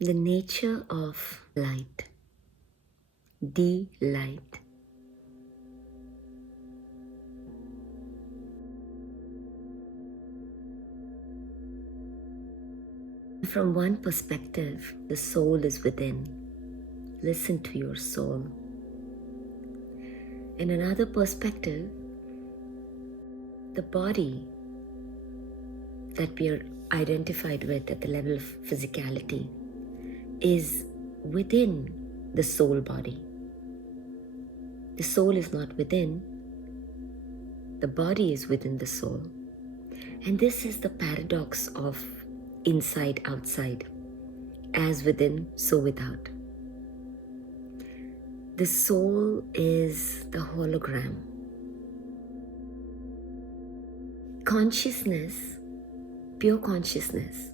The nature of light, the light. From one perspective, the soul is within. Listen to your soul. In another perspective, the body that we are identified with at the level of physicality is within the soul body. The soul is not within, the body is within the soul. And this is the paradox of inside outside, as within, so without. The soul is the hologram. Consciousness, pure consciousness,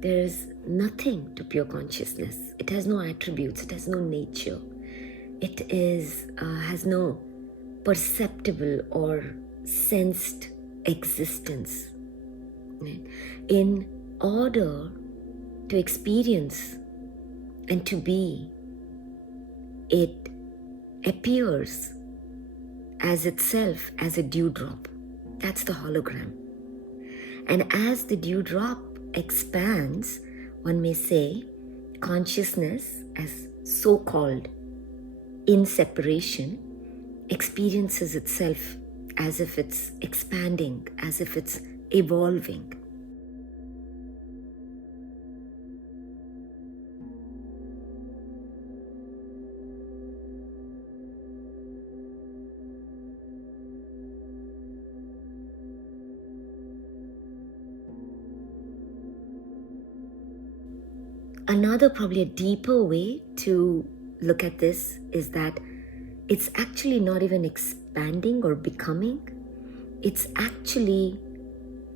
there is nothing to pure consciousness. It has no attributes, it has no nature. It has no perceptible or sensed existence. In order to experience and to be, it appears as itself as a dewdrop. That's the hologram. And as the dewdrop expands, one may say, consciousness, as so-called in separation, experiences itself as if it's expanding, as if it's evolving. Another, probably a deeper way to look at this is that it's actually not even expanding or becoming. It's actually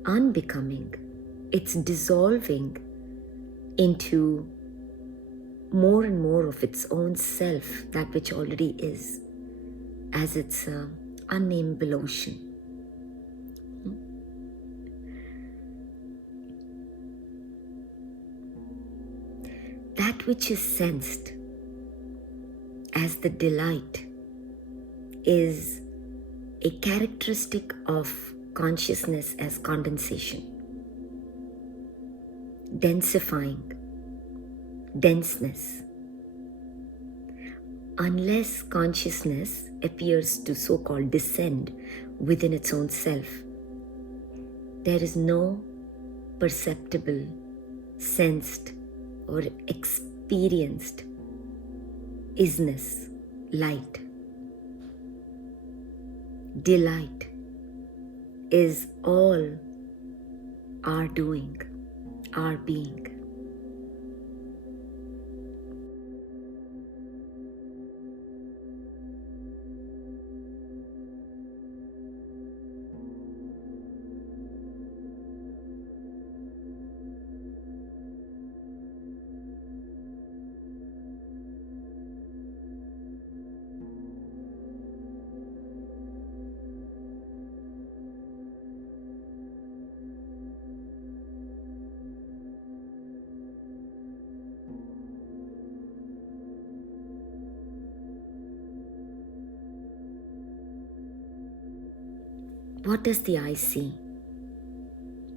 unbecoming. It's dissolving into more and more of its own self, that which already is, as its unnameable ocean. That which is sensed as the delight is a characteristic of consciousness as condensation, densifying, denseness. Unless consciousness appears to so-called descend within its own self, there is no perceptible, sensed, or experienced isness, light. Delight is all our doing, our being. What does the eye see?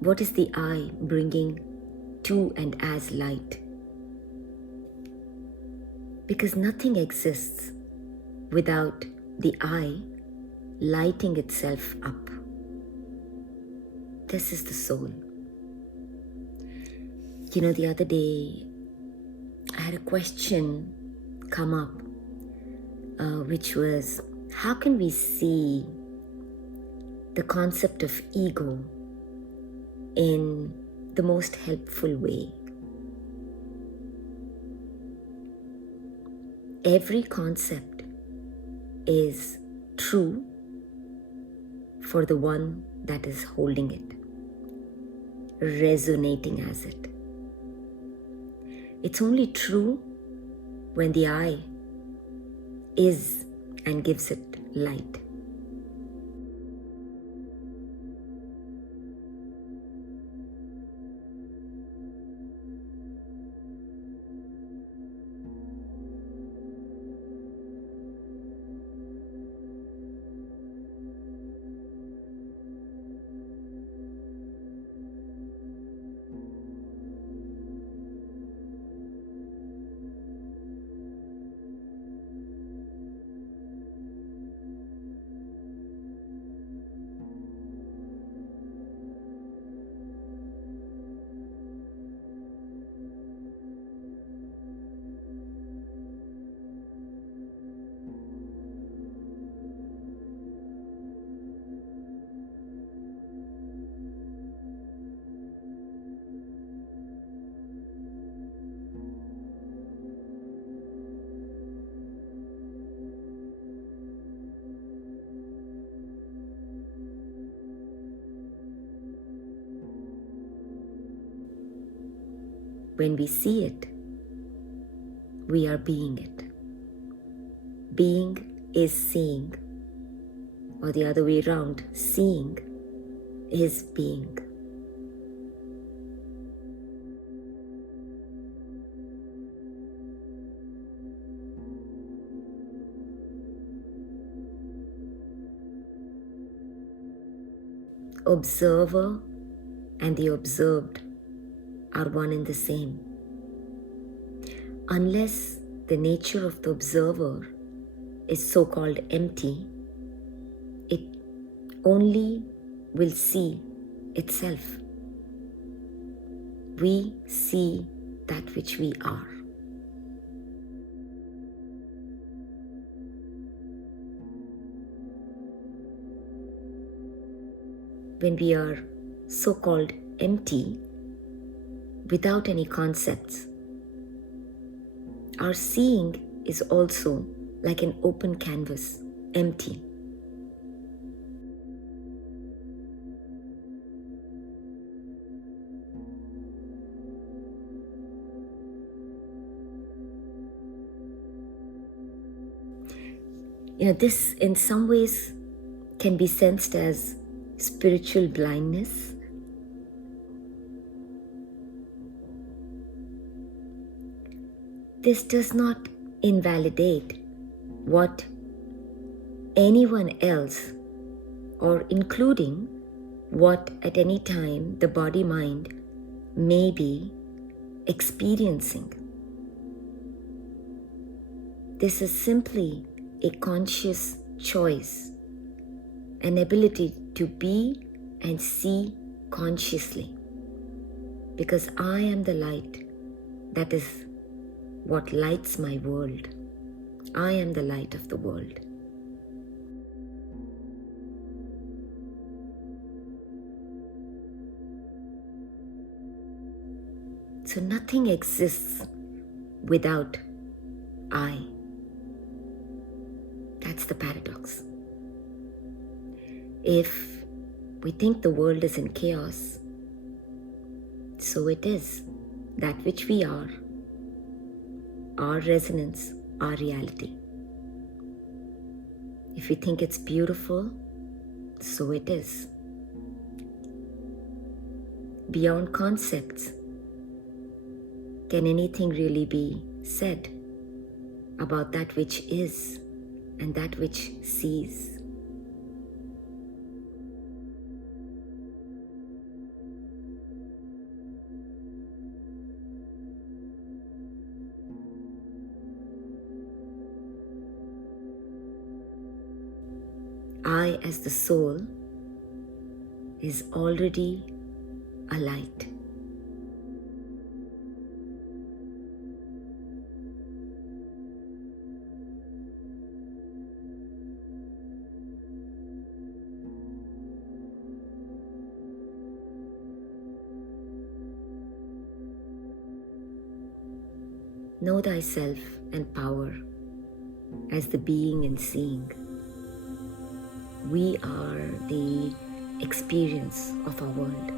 What is the eye bringing to and as light? Because nothing exists without the eye lighting itself up. This is the soul. You know, the other day I had a question come up, which was, how can we see the concept of ego in the most helpful way? Every concept is true for the one that is holding it, resonating as it. It's only true when the eye is and gives it light. when we see it, we are being it. Being is seeing, or the other way around, seeing is being. Observer and the observed are one and the same. Unless the nature of the observer is so-called empty, it only will see itself. We see that which we are. When we are so-called empty, without any concepts, our seeing is also like an open canvas, empty. This in some ways can be sensed as spiritual blindness. This does not invalidate what anyone else, or including what at any time the body-mind may be experiencing. This is simply a conscious choice, an ability to be and see consciously, because I am the light. That is what lights my world. I am the light of the world. So nothing exists without I. That's the paradox. If we think the world is in chaos, so it is. That which we are, our resonance, our reality. If we think it's beautiful, so it is. Beyond concepts, can anything really be said about that which is and that which sees? I, as the soul, is already a light. Know thyself and power as the being and seeing. We are the experience of our world.